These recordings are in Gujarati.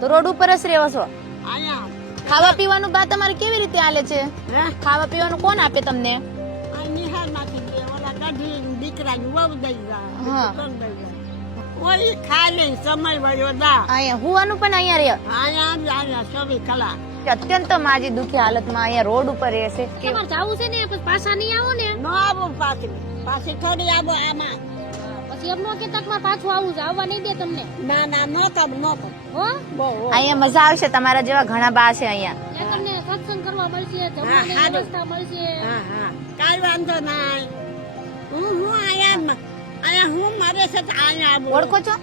તો રોડ ઉપર જ રહેવો છો? અહીંયા ખાવા પીવાનું બા તમારે કેવી રીતે હાલે છે? હે ખાવા પીવાનું કોણ આપે તમને? આ નિહાળમાંથી દે ઓલા ગઢી દીકરાની વહુ દઈ જાય હા. કોણ દઈ જાય કોઈ ખાલી સમય વયો દા અહીંયા હુવાનું પણ અહીંયા રહે. અહીંયા જ અહીંયા 24 કલાક અત્યંત માજી દુખી હાલતમાં અહીંયા રોડ ઉપર રહે છે. તમારે જાવું છે ને પછી પાછા નહીં આવો ને ન આવું પાછી થોડી આવો આમાં પછી એમ નો કે તકમાં પાછું આવું છે આવવા નહીં દે તમને ના ના ન કર હો બહુ અહીંયા મજા આવશે. તમારા જેવા ઘણા બા છે અહીંયા. ત્યાં તમને સત્સંગ કરવા મળશે જમવાની હા, વ્યવસ્થા મળશે હા હા કાઈ વાંધો નહીં હું અહીંયા હું મારે છે તો અહીંયા આવું ઓળખો છો?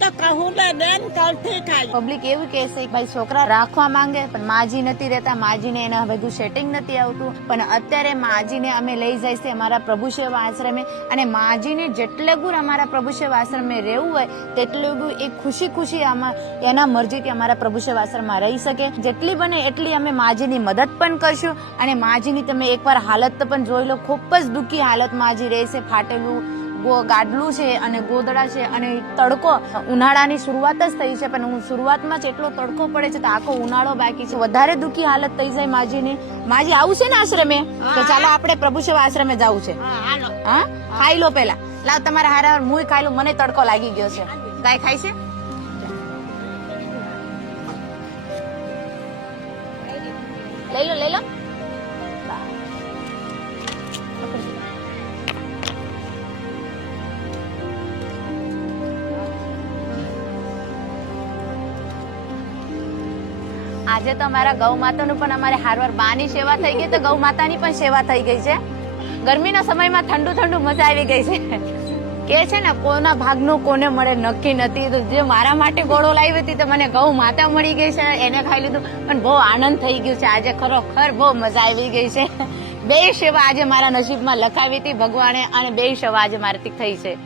તો કહું ને બેન તરથી ખાય પબ્લિક એવું કહે છે કે ભાઈ છોકરા રાખવા માંગે પણ માજી નથી રહેતા, માજીને એના ભેગું સેટિંગ નથી આવતું. પણ અત્યારે માજીને અમે લઈ જાય છે અમારા પ્રભુ સેવા આશ્રમે, અને માજીને જેટલે ગુર અમારા પ્રભુ સેવા આશ્રમે રહેવું હોય તેટલું ગુર એ ખુશી ખુશી આમાં એના મરજીથી અમારા પ્રભુ સેવા આશ્રમમાં રહી શકે. જેટલી બને એટલી અમે માજીની મદદ પણ કરશું. અને માજીની તમે એકવાર હાલત પણ જોઈ લો, ખૂબ જ દુઃખી હાલત માજી રહે છે. ફાટેલું ગાડલું છે અને ગોદડા છે, અને તડકો ઉનાળાની શરૂઆત જ થઈ છે પણ શરૂઆતમાં જ એટલો તડકો પડે છે તો આખો ઉનાળો બાકી છે. વધારે દુઃખી હાલત થઈ જાય માજીની. માજી આવું છે ને આશ્રમે? તો ચાલો આપણે પ્રભુ સેવા આશ્રમે જવું છે. હા હાલો હા, ખાઈ લો પેલા. લાવ તમારા હારા મુય ખાઈ લો, મને તડકો લાગી ગયો છે. ગાય ખાય છે? લઈ લો લઈ લો. આજે તો અમારા ગૌ માતાનું પણ અમારે હારવાર બાની સેવા થઈ ગઈ, તો ગૌ માતાની પણ સેવા થઈ ગઈ છે. ગરમીના સમયમાં ઠંડુ ઠંડુ મજા આવી ગઈ છે. કે છે ને કોના ભાગનું કોને મળે નક્કી નથી. તો જે મારા માટે ગોળો લાવી હતી તો મને ગૌ માતા મળી ગઈ છે, એને ખાઈ લીધું. પણ બહુ આનંદ થઈ ગયો છે આજે, ખરોખર બહુ મજા આવી ગઈ છે. બે સેવા આજે મારા નસીબમાં લખાવી હતી ભગવાને, અને બે સેવા આજે મારાથી થઈ છે.